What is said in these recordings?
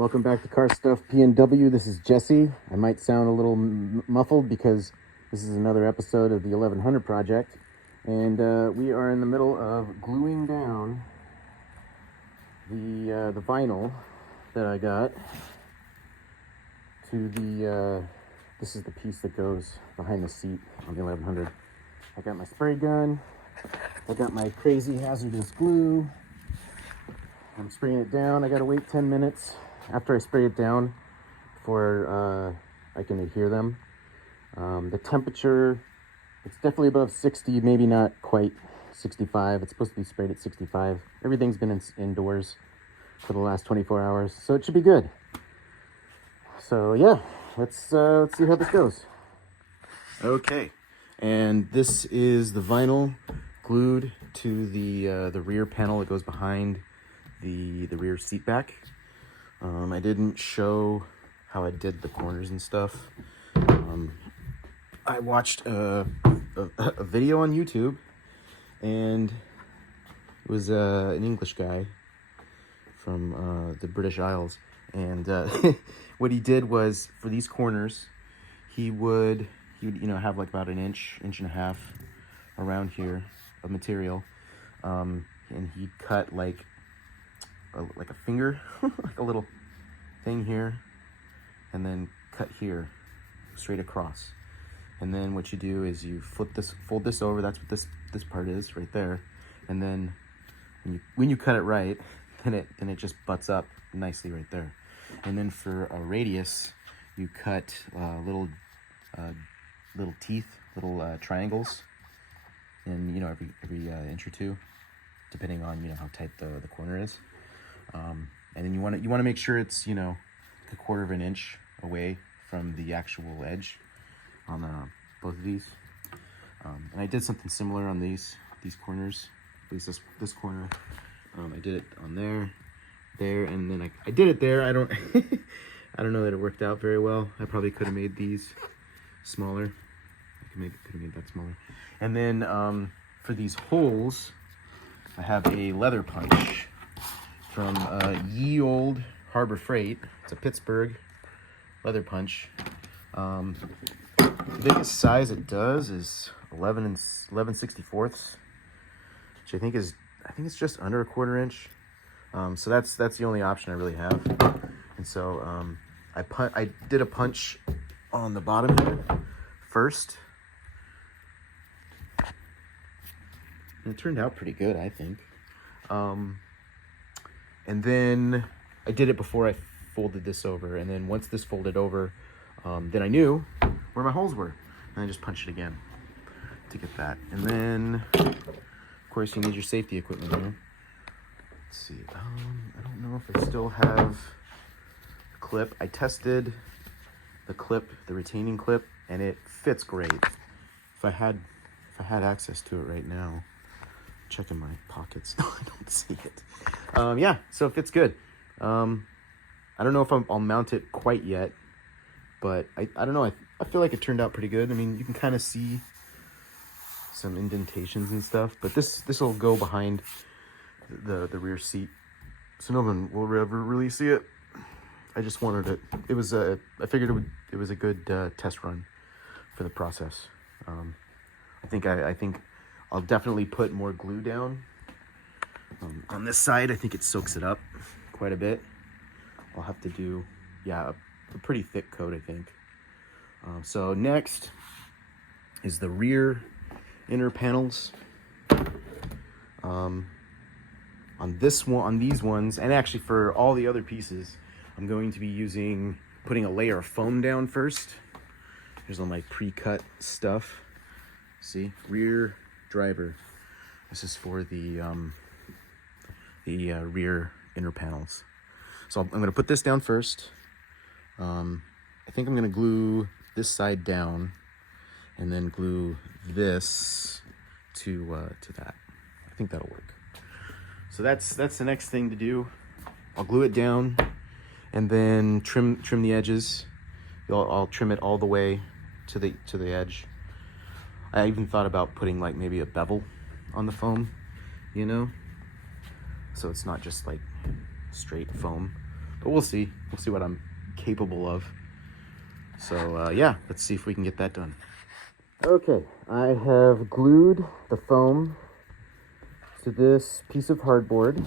Welcome back to Car Stuff PNW. This is Jesse. I might sound a little muffled because this is another episode of the 1100 project, and we are in the middle of gluing down the vinyl that I got to the this is the piece that goes behind the seat on the 1100. I got my spray gun. I got my crazy hazardous glue. I'm spraying it down. I gotta wait 10 minutes after I spray it down before I can adhere them. The temperature, it's definitely above 60, maybe not quite 65. It's supposed to be sprayed at 65. Everything's been indoors for the last 24 hours, so it should be good. So yeah, let's see how this goes. Okay, and this is the vinyl glued to the rear panel that goes behind the rear seat back. I didn't show how I did the corners and stuff. I watched a video on YouTube, and it was an English guy from the British Isles, and what he did was, for these corners, he would have like about an inch and a half around here of material, and he cut like a finger, like a little thing here, and then cut here straight across. And then what you do is you fold this over. That's what this part is right there. And then when you cut it right, then it just butts up nicely right there. And then for a radius, you cut little teeth, little triangles, in every inch or two, depending on how tight the corner is. And then you want to make sure it's like a quarter of an inch away from the actual edge on both of these. And I did something similar on these corners. At least this corner. I did it on there, and then I did it there. I don't I don't know that it worked out very well. I probably could have made these smaller. Could have made that smaller. And then for these holes, I have a leather punch from ye old Harbor Freight. It's a Pittsburgh leather punch. The biggest size it does is 11 64ths, which I think it's just under a quarter inch. So that's the only option I really have. And so I did a punch on the bottom here first, and it turned out pretty good, I think. And then I did it before I folded this over. And then once this folded over, then I knew where my holes were. And I just punched it again to get that. And then, of course, you need your safety equipment here. Let's see. I don't know if I still have the clip. I tested the clip, the retaining clip, and it fits great. If I had access to it right now, checking my pockets. No, I don't see it. Yeah, so it fits good. I don't know if I'll mount it quite yet, but I don't know. I feel like it turned out pretty good. I mean, you can kind of see some indentations and stuff, but this will go behind the rear seat, so no one will ever really see it. I just wanted it. It was I figured it was a good test run for the process. I think I'll definitely put more glue down on this side. I think it soaks it up quite a bit. I'll have to do, a pretty thick coat, I think. So next is the rear inner panels. On these ones, and actually for all the other pieces, I'm going to be putting a layer of foam down first. Here's all my pre-cut stuff. See, rear driver. This is for the rear inner panels. So I'm going to put this down first. I think I'm going to glue this side down, and then glue this to that. I think that'll work. So that's the next thing to do. I'll glue it down, and then trim the edges. I'll trim it all the way to the edge. I even thought about putting like maybe a bevel on the foam, so it's not just like straight foam. But we'll see. We'll see what I'm capable of. So yeah, let's see if we can get that done. Okay, I have glued the foam to this piece of hardboard.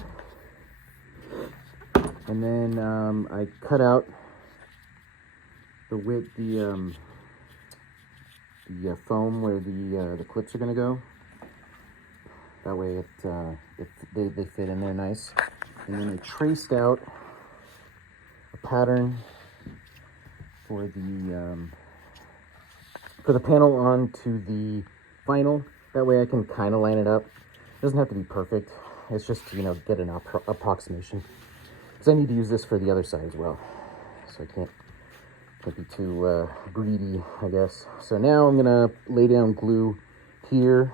And then I cut out the foam where the clips are gonna go. That way they fit in there nice. And then I traced out a pattern for the panel onto the vinyl. That way I can kind of line it up. It doesn't have to be perfect. It's just to, get an approximation. Because I need to use this for the other side as well. So I can't be too greedy, I guess. So now I'm gonna lay down glue here.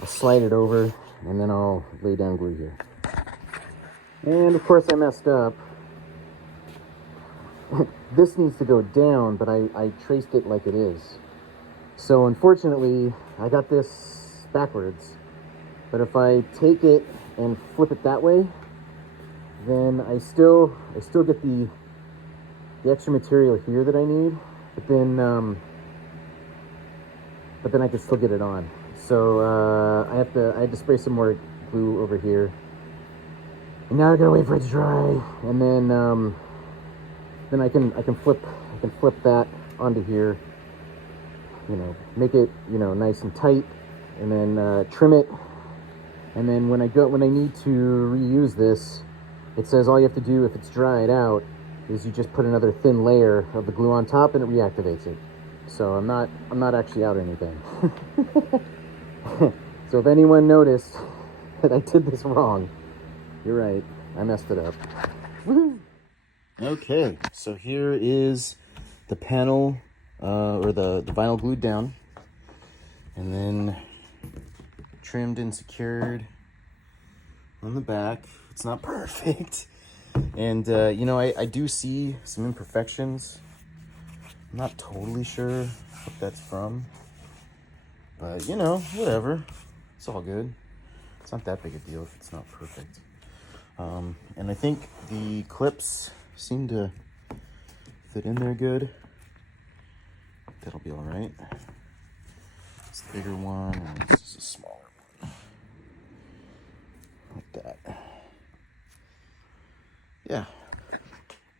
I'll slide it over, and then I'll lay down glue here. And of course I messed up. This needs to go down, but I traced it like it is. So unfortunately, I got this backwards. But if I take it and flip it that way, then I still get the extra material here that I need. But then I can still get it on. So I had to spray some more glue over here. And now I gotta wait for it to dry, and then I can flip that onto here. Make it nice and tight, and then trim it. And then when I need to reuse this, it says all you have to do if it's dried out is you just put another thin layer of the glue on top and it reactivates it. So I'm not actually out or anything. So if anyone noticed that I did this wrong, you're right, I messed it up. Woohoo! Okay, so here is the panel, or the vinyl glued down, and then trimmed and secured on the back. It's not perfect, and I do see some imperfections. I'm not totally sure what that's from, but whatever. It's all good. It's not that big a deal if it's not perfect. And I think the clips seem to fit in there good. That'll be all right. It's the bigger one, and this is a smaller one. Like that. Yeah.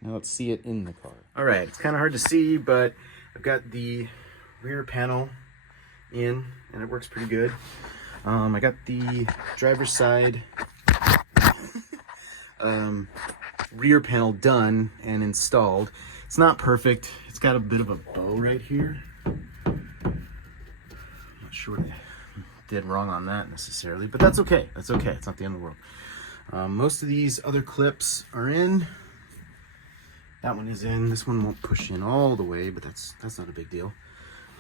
Now let's see it in the car. All right, it's kind of hard to see, but I've got the rear panel in, and it works pretty good. I got the driver's side rear panel done and installed. It's not perfect. It's got a bit of a bow right here. I'm not sure what I did wrong on that necessarily, but that's okay. That's okay. It's not the end of the world. Most of these other clips are in. That one is in. This one won't push in all the way, but that's not a big deal.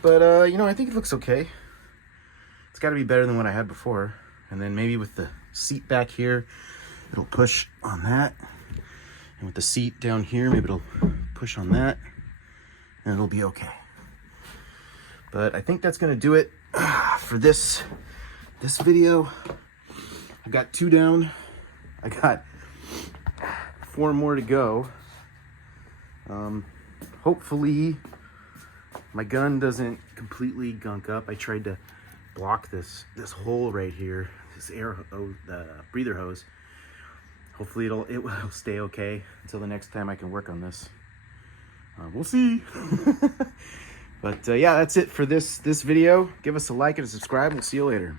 But I think it looks okay. It's got to be better than what I had before. And then maybe with the seat back here, it'll push on that. And with the seat down here, maybe it'll push on that. And it'll be okay. But I think that's going to do it for this video. I got 2 down. I got 4 more to go. Hopefully my gun doesn't completely gunk up. I tried to block this hole right here, this breather hose. Hopefully it will stay okay until the next time I can work on this. We'll see. But yeah, that's it for this video. Give us a like and a subscribe. We'll see you later.